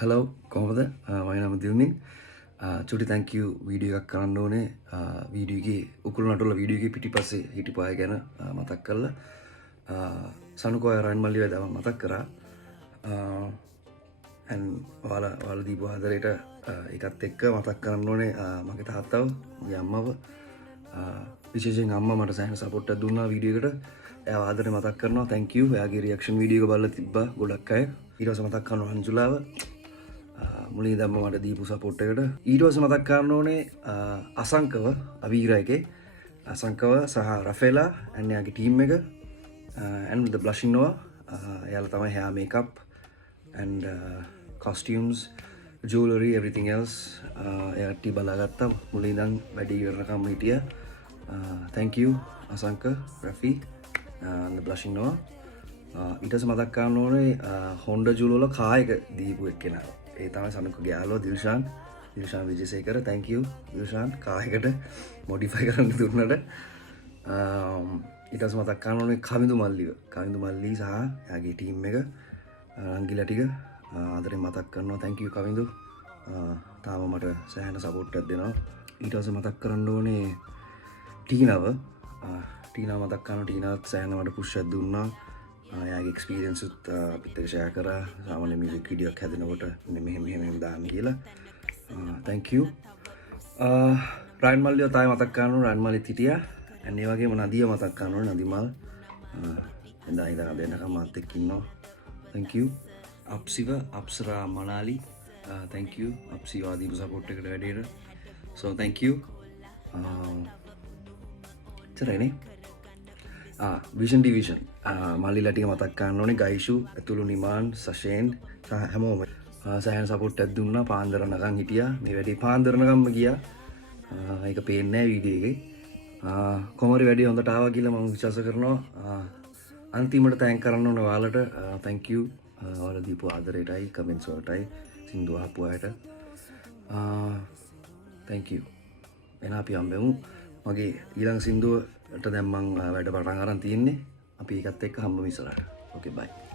hello කොහොමද මම නම දිල්මින් චුටි thank you වීඩියෝ එකක් කරන්න ඕනේ වීඩියෝ එකේ උකුළු නටුල වීඩියෝ එකේ පිටිපස්සේ හිටපු අය ගැන මතක් කරලා සනුකෝ රන් මල්ලිය දව මතක් කරා and ඔයාලා දීපු ආදරයට ඒකත් එක්ක මතක් කරන්න ඕනේ මගේ තාත්තව මගේ අම්මව විශේෂයෙන් අම්මා මට සෑහෙන සපෝට් එකක් දුන්නා වීඩියෝ එකට එයාව ආදරේ මතක් කරනවා thank you එයාගේ රියැක්ෂන් වීඩියෝ එක බලලා තිබ්බා ගොඩක් අය ඊට පස්සේ මතක් කරනවා රංජුලාව මුලින් දැම්ම මට දීපු සපෝට් එකට ඊට පස්සේ මතක් කරන්න ඕනේ අසංකව අවීර එකේ අසංකව සහ රෆෙලා and එයාගේ ටීම් එක and the blushing Noah එයාලා තමයි hair makeup and costumes jewelry everything else එයාට බලාගත්තා මුලින් ඉඳන් වැඩි ඉවරනකම් හිටියා thank you Asanka Rafi and the blushing Noah ඊට පස්සේ මතක් කරන්න ඕනේ Honda jewel වල කායක දීපු එක්කෙනා ඒ තමයි සනුකගේ යාළුවා Dilshan Wijesekara thank you Dilshan කායකට modify කරන්න දුන්නට ඊට පස්සේ මතක් කරන්න ඕනේ කවිඳු මල්ලි සහ එයාගේ ටීම් එක රංගිලා ටික ආදරෙන් මතක් කරනවා thank you කවිඳු තාම මට සෑහෙන සපෝට් එකක් දෙනවා ඊට පස්සේ මතක් කරන්න ඕනේ ටීනාව මතක් කරනවා ටීනාත් සෑහෙන මට පුෂ් එකක් දුන්නා එයාගේ එක්ස්පීරියන්ස් උත් අපිත් එක්ක ෂෙයා කරා සාමාන්‍ය මියුසික් වීඩියෝ එකක් හැදෙනකොට මෙහෙම දාන්න කියලා thank you රායන් මල්ලිය තායි මතක් කරනවා රායන් මල්ලිත් හිටියා and ඒ වගේම නදිය මතක් කරනවා නදිමල් එදා ඉඳලා දෙන්නකම මාත් එක්ක ඉන්නවා thank you අප්සිව අප්සරා මනාලි thank you අප්සිව ආදීපු සපෝට් එකට වැඩේට so thank you චරනේ විෂන් ඩිවිෂන් මල්ලිලා ටික මතක් කරන්න ඕනේ ගයිෂු ඇතුළු නිමාන් සෂේන් සහ හැමෝම සෑහෙන සපෝට් එකක් දුන්නා පාන්දරනකම් හිටියා මේ වැඩේ පාන්දරනකම්ම ගියා ඒක පේන්නේ නැහැ වීඩියෝ එකේ කොමරි වැඩේ හොඳට ආවා කියලා මම විශ්වාස කරනවා අන්තිමට තෑන්ක් කරන්න ඕනේ ඔයාලට thank you ඔයාලා දීපු ආදරයටයි කමෙන්ට්ස් වලටයි සින්දු අහපු අයට thank you එන අපි හම්බෙමු මගේ ඊළඟ සින්දුවට දැන් මම වැඩ පටන් ගන්න තියෙන්නේ අපි ඒකත් එක්ක හම්බෙමු ඉස්සරහට okay bye